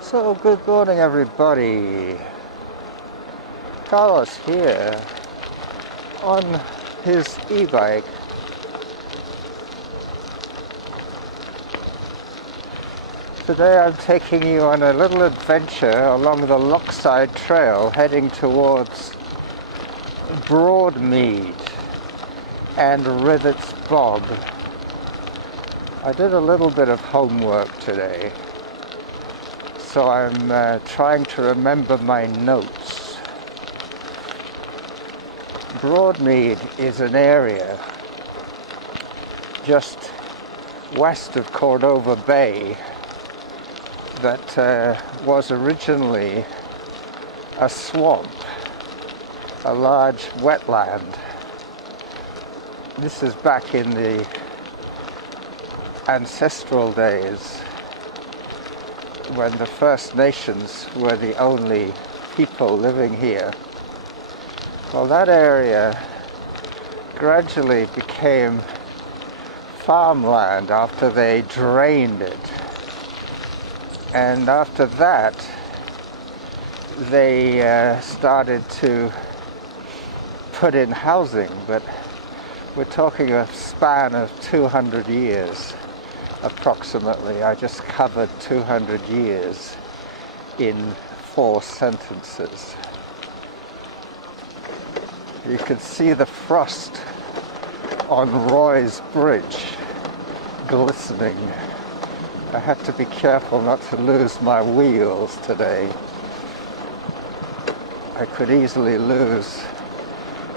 So, good morning everybody. Carlos here on his e-bike. Today I'm taking you on a little adventure along the Lochside Trail heading towards Broadmead and Rithet's Bog. I did a little bit of homework today, so I'm trying to remember my notes. Broadmead is an area just west of Cordova Bay that was originally a swamp, a large wetland. This is back in the ancestral days when the First Nations were the only people living here. Well, that area gradually became farmland after they drained it. And after that, they started to put in housing, but we're talking a span of 200 years. Approximately. I just covered 200 years in 4 sentences. You can see the frost on Roy's Bridge glistening. I had to be careful not to lose my wheels today. I could easily lose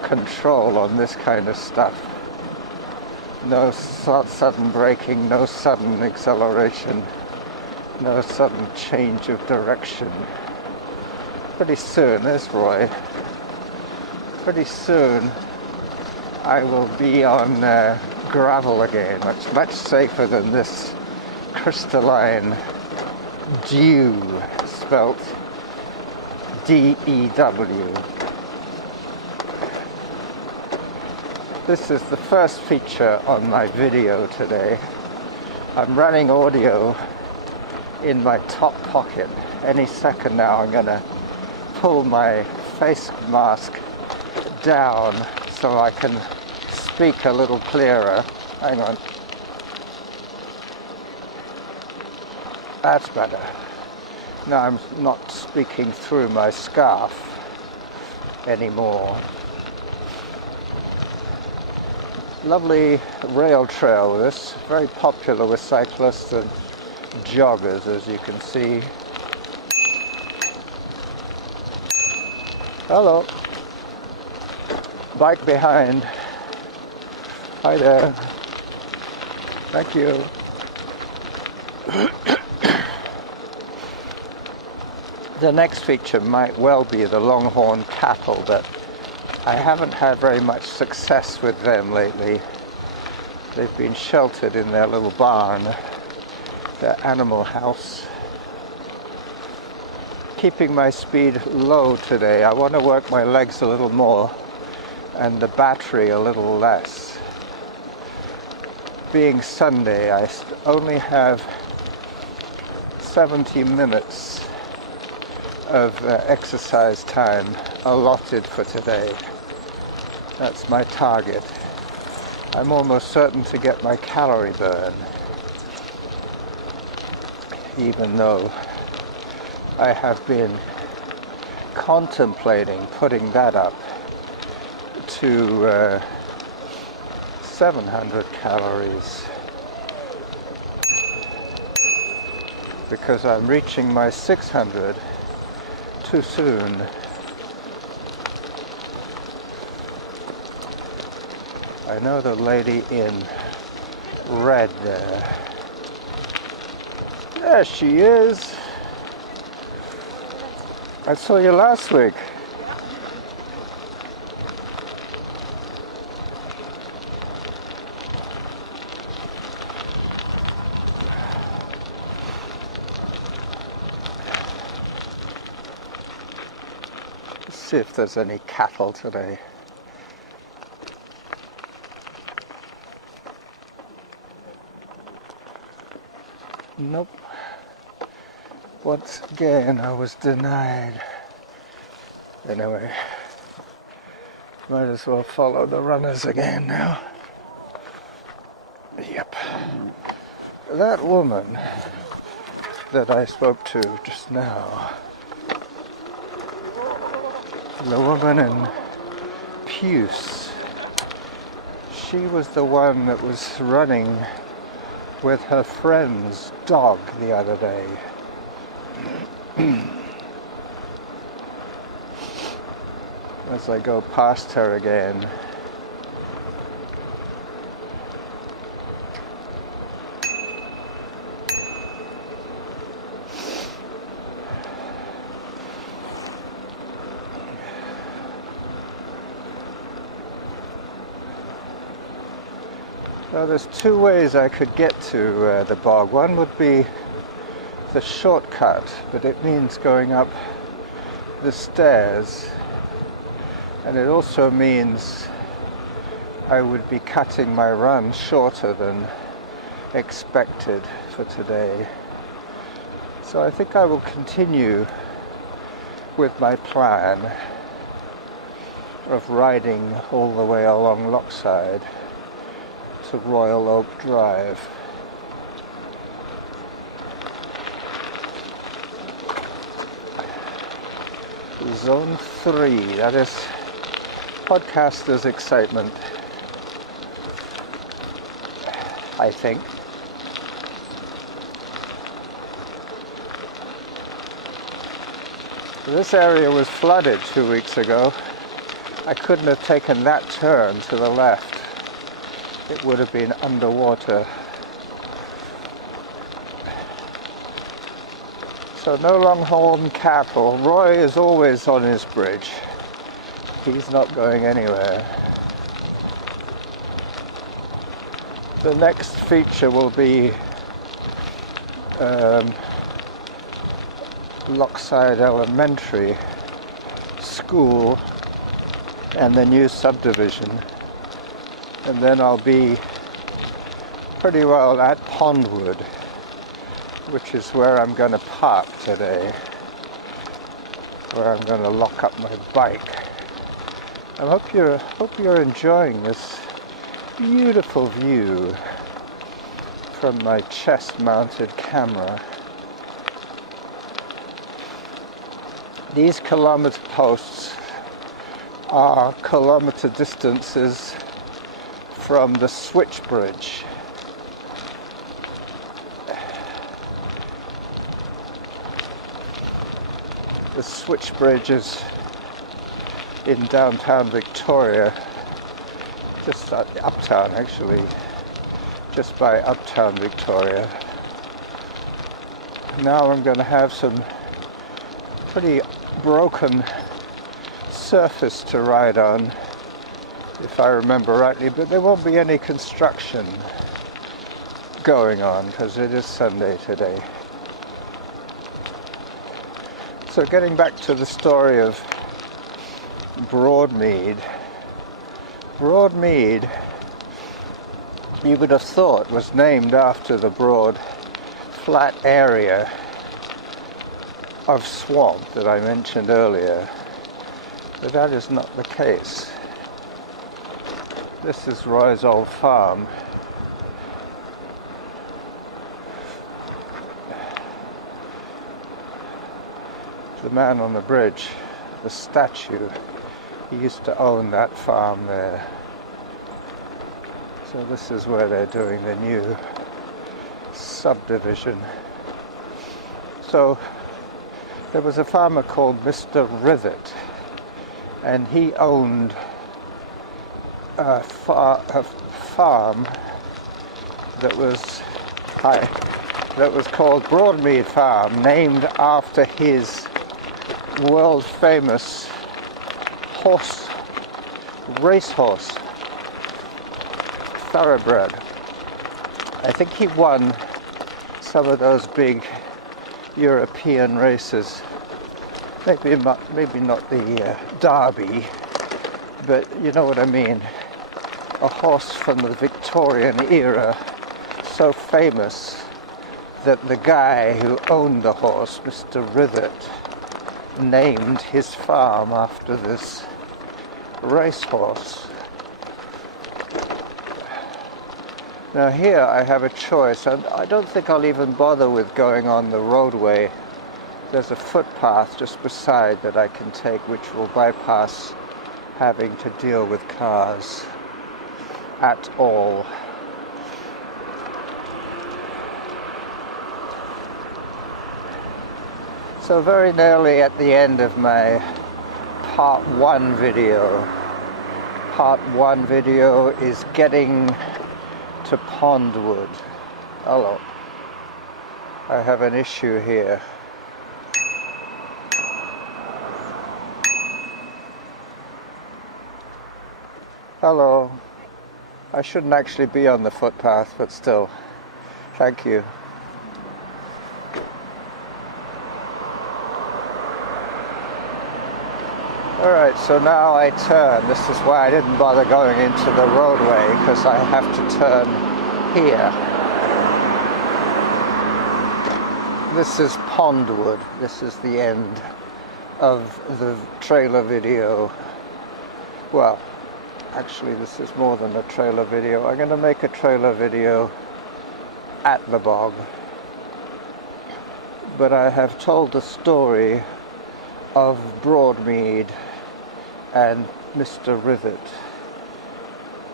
control on this kind of stuff. No sudden braking, no sudden acceleration, no sudden change of direction. Pretty soon, there's Roy, pretty soon I will be on gravel again, much safer than this crystalline dew, spelt D-E-W. This is the first feature on my video today. I'm running audio in my top pocket. Any second now I'm going to pull my face mask down so I can speak a little clearer. Hang on. That's better. Now I'm not speaking through my scarf anymore. Lovely rail trail, this, very popular with cyclists and joggers, as you can see. Hello. Bike behind. Hi there. Thank you. The next feature might well be the longhorn cattle, but I haven't had very much success with them lately. They've been sheltered in their little barn, their animal house. Keeping my speed low today. I want to work my legs a little more and the battery a little less. Being Sunday, I only have 70 minutes of exercise time allotted for today. That's my target. I'm almost certain to get my calorie burn, even though I have been contemplating putting that up to 700 calories, because I'm reaching my 600 too soon. I know the lady in red there. There she is. I saw you last week. Let's see if there's any cattle today. Nope. Once again, I was denied. Anyway, might as well follow the runners again now. Yep. That woman that I spoke to just now, the woman in Puce, she was the one that was running with her friend's dog the other day. As I go past her again, now there's two ways I could get to the bog. One would be the shortcut, but it means going up the stairs, and it also means I would be cutting my run shorter than expected for today. So I think I will continue with my plan of riding all the way along Lochside to Royal Oak Drive. Zone 3, that is podcaster's excitement, I think. This area was flooded 2 weeks ago. I couldn't have taken that turn to the left. It would have been underwater. So no longhorn cattle. Roy is always on his bridge. He's not going anywhere. The next feature will be Lochside Elementary School and the new subdivision. And then I'll be pretty well at Pondwood, which is where I'm going to park today, where I'm going to lock up my bike. I hope you're enjoying this beautiful view from my chest-mounted camera. These kilometer posts are kilometer distances from the switch bridge. The switch bridge is in downtown Victoria, just uptown actually, just by uptown Victoria. Now I'm going to have some pretty broken surface to ride on, if I remember rightly, but there won't be any construction going on because it is Sunday today. So getting back to the story of Broadmead. Broadmead, you would have thought, was named after the broad, flat area of swamp that I mentioned earlier, but that is not the case. This is Roy's old farm. The man on the bridge, the statue, he used to own that farm there. So this is where they're doing the new subdivision. So there was a farmer called Mr. Rithet, and he owned a farm that was called Broadmead Farm, named after his world famous racehorse, thoroughbred. I think he won some of those big European races. Maybe not the Derby, but you know what I mean. A horse from the Victorian era, so famous that the guy who owned the horse, Mr. Rithet, named his farm after this racehorse. Now here I have a choice, and I don't think I'll even bother with going on the roadway. There's a footpath just beside that I can take, which will bypass having to deal with cars at all. So very nearly at the end of my part 1 video. Part 1 video is getting to Pondwood. Hello. I have an issue here. Hello. I shouldn't actually be on the footpath, but still. Thank you. Alright, so now I turn. This is why I didn't bother going into the roadway, because I have to turn here. This is Pondwood. This is the end of the trailer video. Well, actually this is more than a trailer video. I'm going to make a trailer video at the bog. But I have told the story of Broadmead and Mr. Rithet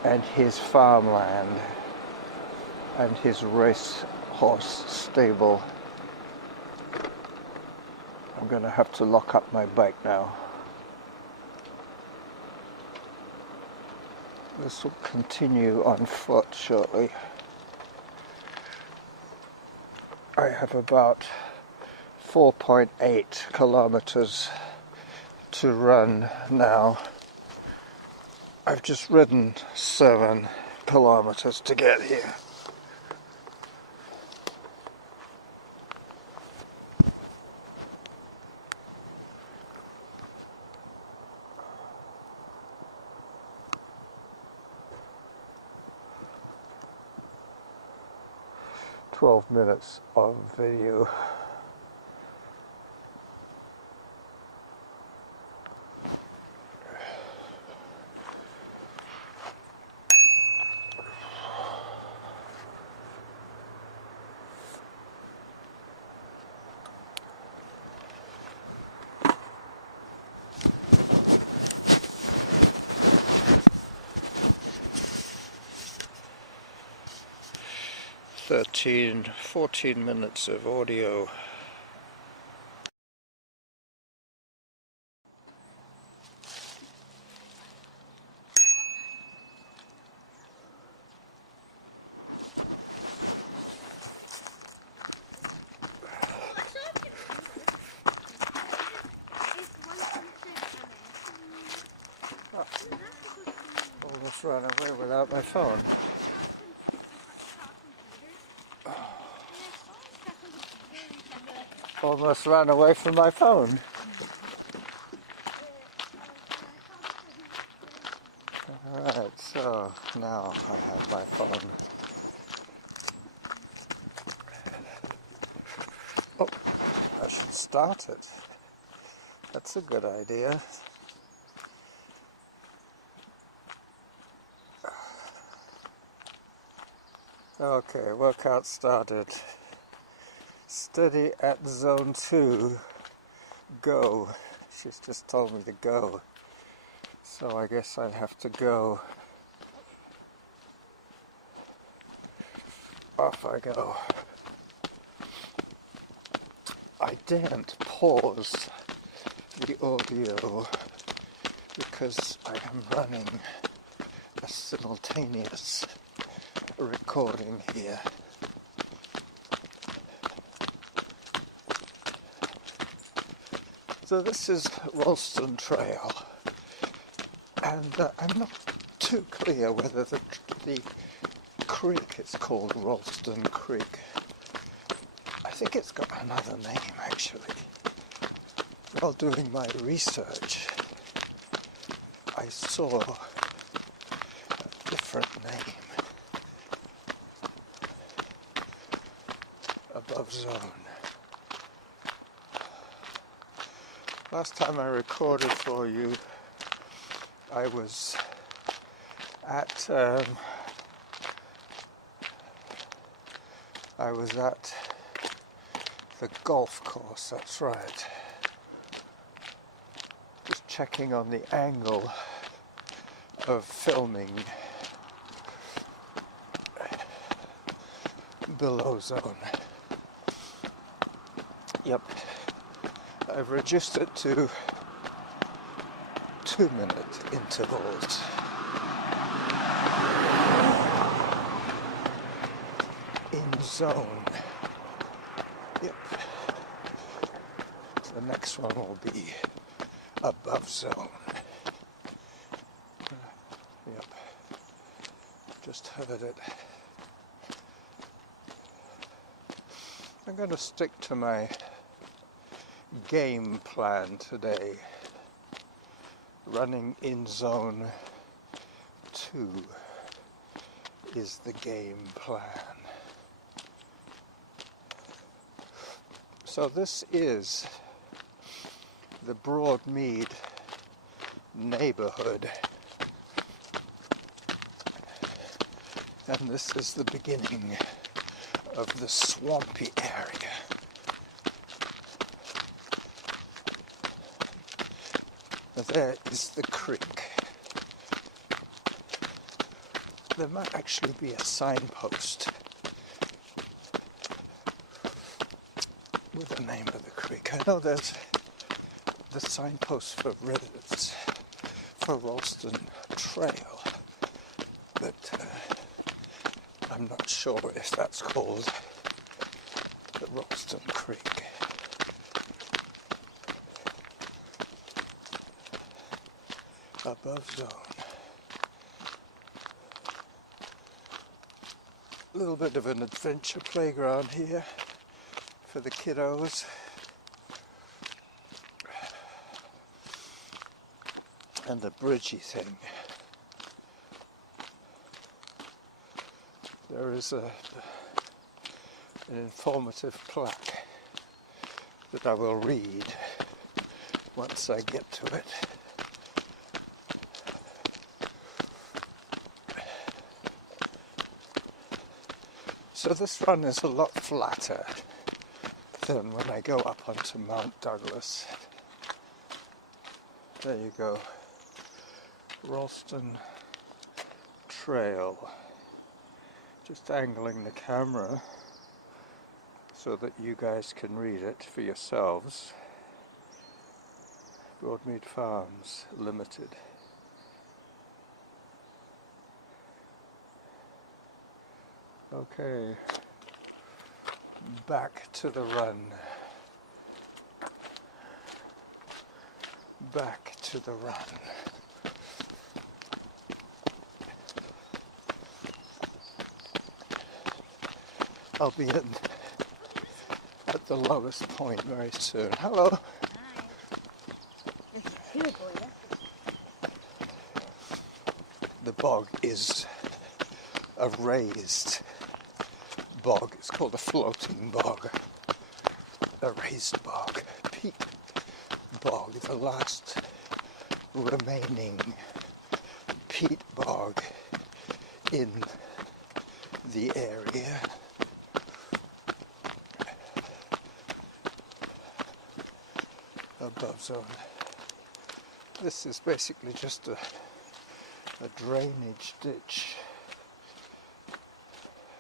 and his farmland and his racehorse stable. I'm going to have to lock up my bike now. This will continue on foot shortly. I have about 4.8 kilometers to run now. I've just ridden 7 kilometers to get here. "12 minutes of video." "13, 14 minutes of audio." Almost ran away without my phone. Almost ran away from my phone. Alright, so now I have my phone. Oh, I should start it. That's a good idea. Okay, workout started. Steady at zone 2. Go. She's just told me to go. So I guess I have to go. Off I go. I daren't pause the audio because I am running a simultaneous recording here. So this is Ralston Trail, and I'm not too clear whether the creek is called Ralston Creek. I think it's got another name actually. While doing my research, I saw a different name above zone. Last time I recorded for you, I was at the golf course, that's right. Just checking on the angle of filming below zone. Yep, I've reduced it to 2-minute intervals. In zone. Yep. The next one will be above zone. Yep. Just heard it. I'm going to stick to my game plan today. Running in zone 2 is the game plan. So this is the Broadmead neighborhood, and this is the beginning of the swampy area. There is the creek. There might actually be a signpost with the name of the creek. I know there's the signpost for Rithet's, for Ralston Trail, but I'm not sure if that's called the Ralston Creek. Above zone. A little bit of an adventure playground here for the kiddos. And the bridgey thing. There is an informative plaque that I will read once I get to it. So this run is a lot flatter than when I go up onto Mount Douglas. There you go. Ralston Trail. Just angling the camera so that you guys can read it for yourselves. Broadmead Farms Limited. Okay, back to the run. Back to the run. I'll be at the lowest point very soon. Hello. Hi. This is beautiful, yes? The bog is a raised bog. It's called a floating bog. A raised bog. Peat bog. The last remaining peat bog in the area. Above zone. This is basically just a drainage ditch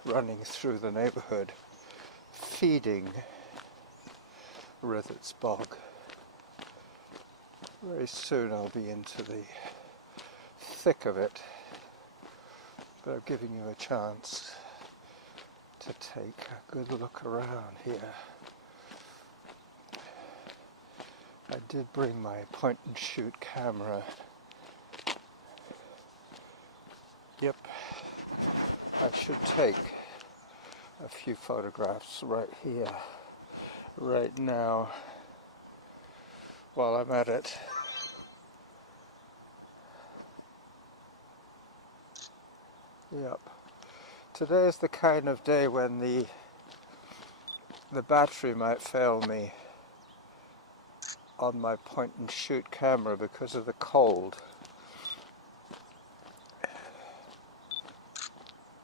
running through the neighborhood, feeding Rithet's bog. Very soon I'll be into the thick of it, but I'm giving you a chance to take a good look around here. I did bring my point and shoot camera. Yep, I should take a few photographs right here, right now, while I'm at it. Yep. Today is the kind of day when the the battery might fail me on my point and shoot camera because of the cold.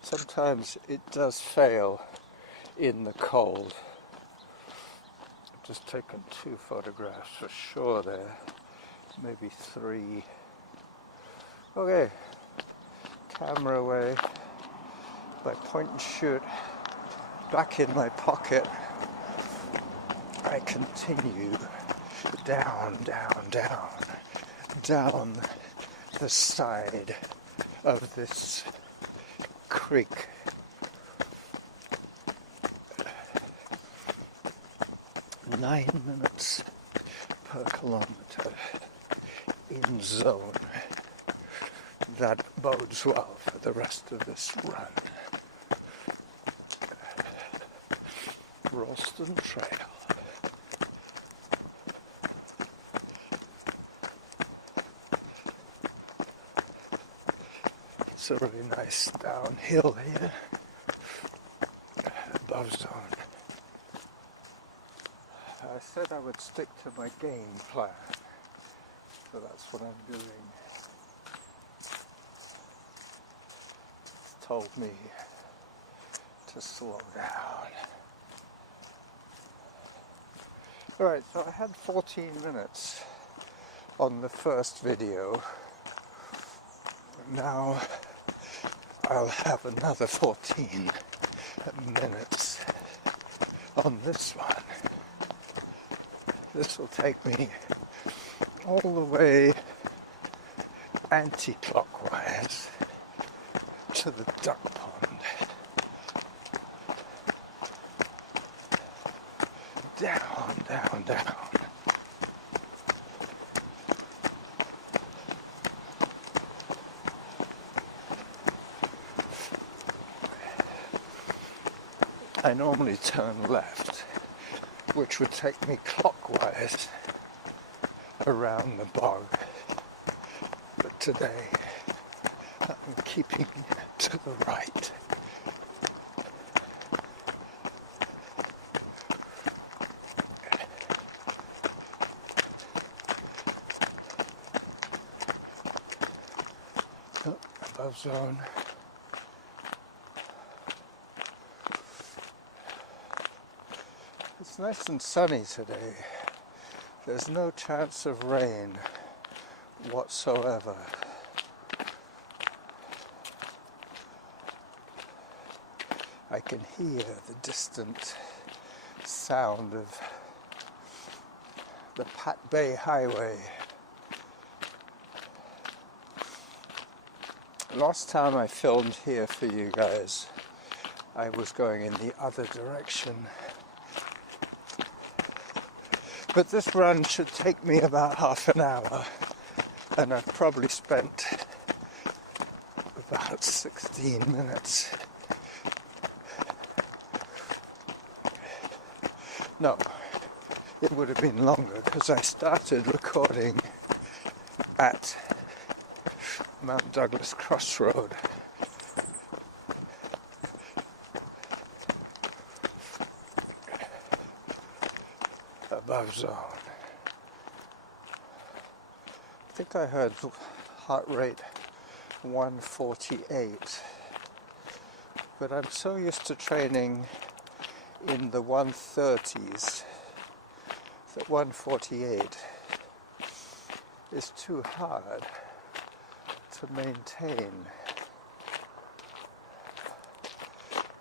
Sometimes it does fail in the cold. I've just taken 2 photographs for sure there, maybe 3. Okay, camera away, my point and shoot back in my pocket. I continue down, down, down, down the side of this creek. Nine minutes per kilometer in zone. That bodes well for the rest of this run. Ralston Trail. It's a really nice downhill here, above zone. I said I would stick to my game plan, so that's what I'm doing. It's told me to slow down. Alright, so I had 14 minutes on the first video. Now I'll have another 14 minutes on this one. This will take me all the way anti-clockwise to the duck pond. Down, down, down. I normally turn left, which would take me clockwise around the bog, but today I'm keeping to the right. Oh, above zone. It's nice and sunny today. There's no chance of rain whatsoever. I can hear the distant sound of the Pat Bay Highway. Last time I filmed here for you guys, I was going in the other direction. But this run should take me about half an hour, and I've probably spent about 16 minutes. No, it would have been longer because I started recording at Mount Douglas Crossroad. Above zone. I think I heard heart rate 148, but I'm so used to training in the 130s that 148 is too hard to maintain.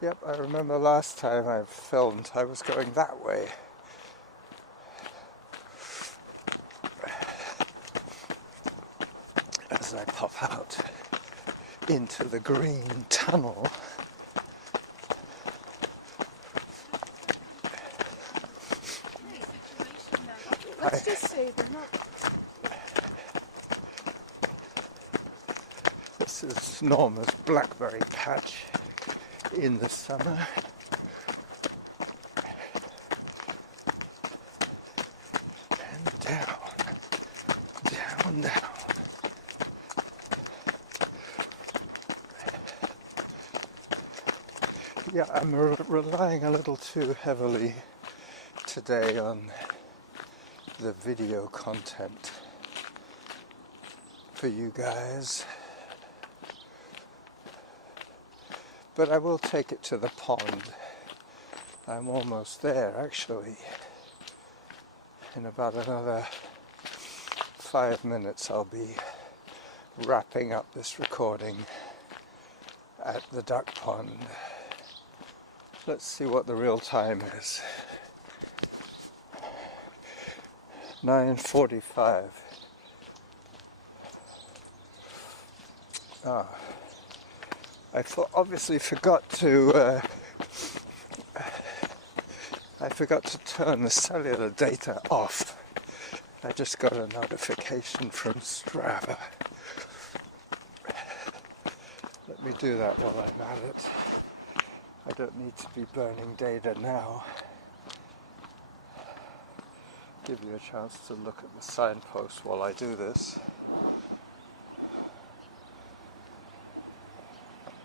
Yep, I remember last time I filmed I was going that way. As I pop out into the green tunnel. Let's just say they're not. This is Norma's blackberry patch in the summer. And down, down, down. Yeah, I'm relying a little too heavily today on the video content for you guys, but I will take it to the pond. I'm almost there actually. In about another 5 minutes I'll be wrapping up this recording at the duck pond. Let's see what the real time is. 9:45. I obviously forgot to turn the cellular data off. I just got a notification from Strava. Let me do that while I'm at it. I don't need to be burning data now. Give you a chance to look at the signpost while I do this.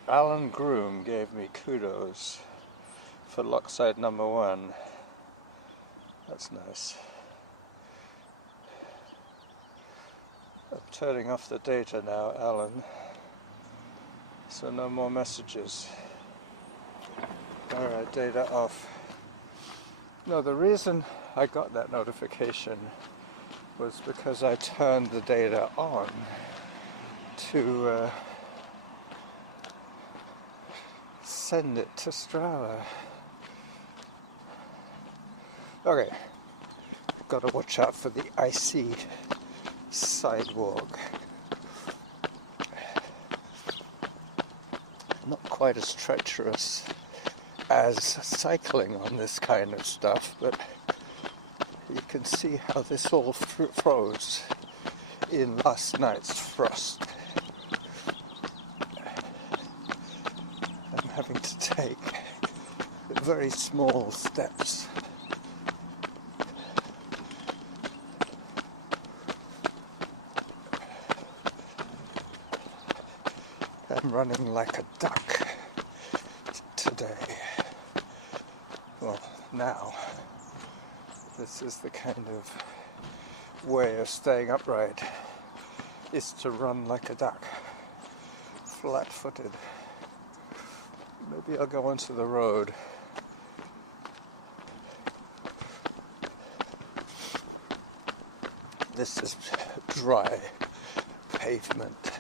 Alan Groom gave me kudos for lockside number 1. That's nice. I'm turning off the data now, Alan, so no more messages. Alright, data off. No, the reason I got that notification was because I turned the data on to send it to Strava. Okay, got to watch out for the icy sidewalk. Not quite as treacherous as cycling on this kind of stuff, but you can see how this all froze in last night's frost. I'm having to take very small steps. I'm running like a duck today. Well, now. This is the kind of way of staying upright, is to run like a duck, flat-footed. Maybe I'll go onto the road. This is dry pavement.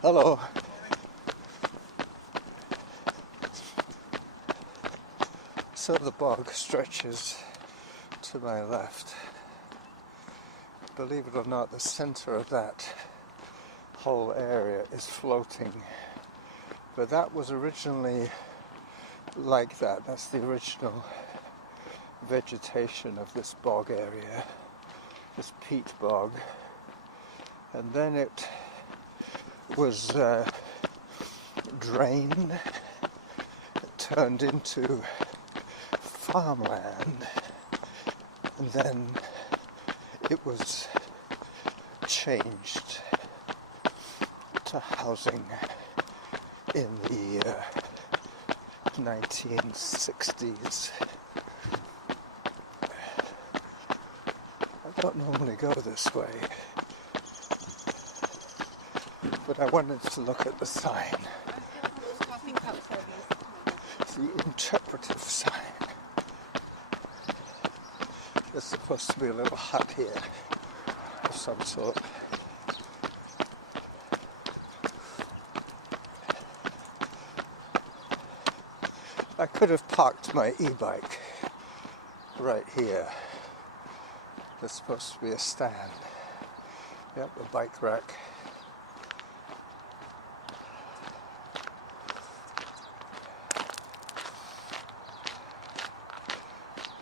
Hello. So the bog stretches to my left. Believe it or not, the center of that whole area is floating. But that was originally like that. That's the original vegetation of this bog area, this peat bog. And then it was drained, it turned into farmland, and then it was changed to housing in the 1960s. I don't normally go this way, but I wanted to look at the sign. It's the interpretive sign. There's supposed to be a little hut here of some sort. I could have parked my e-bike right here. There's supposed to be a stand. Yep, a bike rack.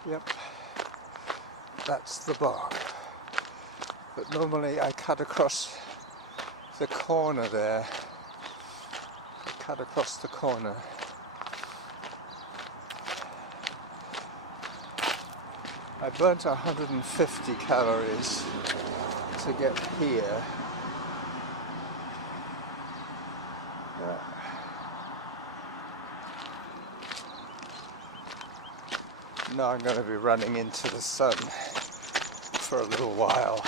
Yep, that's the bog. But normally I cut across the corner there. Cut across the corner. I burnt 150 calories to get here. Now I'm going to be running into the sun for a little while.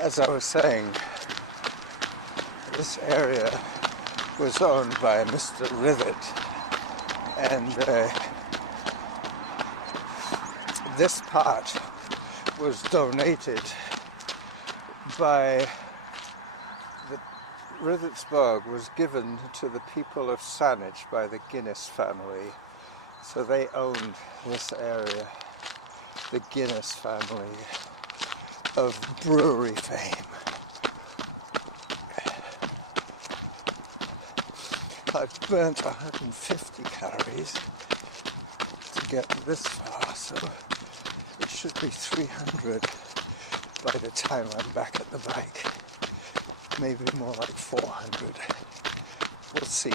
As I was saying, this area was owned by Mr. Rithet, and this part was donated by the Rithetsburg was given to the people of Saanich by the Guinness family. So they owned this area, the Guinness family of brewery fame. I've burnt 150 calories to get this far, so it should be 300 by the time I'm back at the bike. Maybe more like 400. We'll see.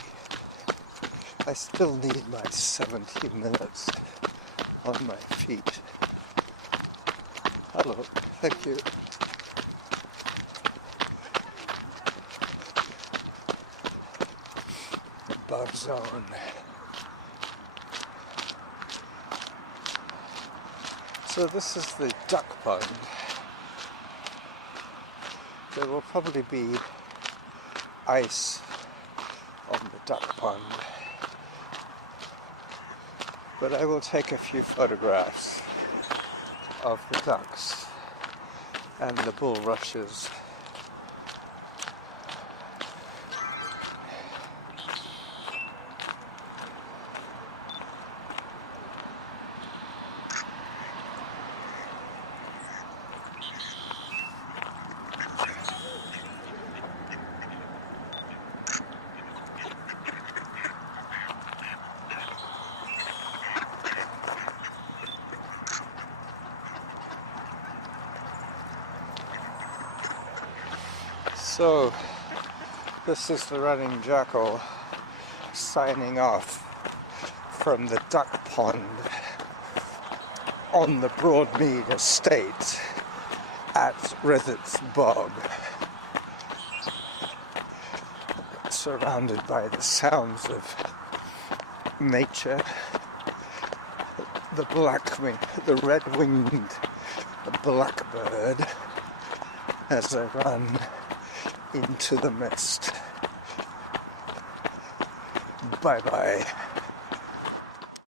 I still need my 70 minutes on my feet. Hello, thank you. Bug zone. So this is the duck pond. There will probably be ice on the duck pond, but I will take a few photographs of the ducks and the bulrushes. So, this is the running Jackal signing off from the duck pond on the Broadmead estate at Rithet's Bog, surrounded by the sounds of nature, the red-winged blackbird as I run into the mist. Bye bye.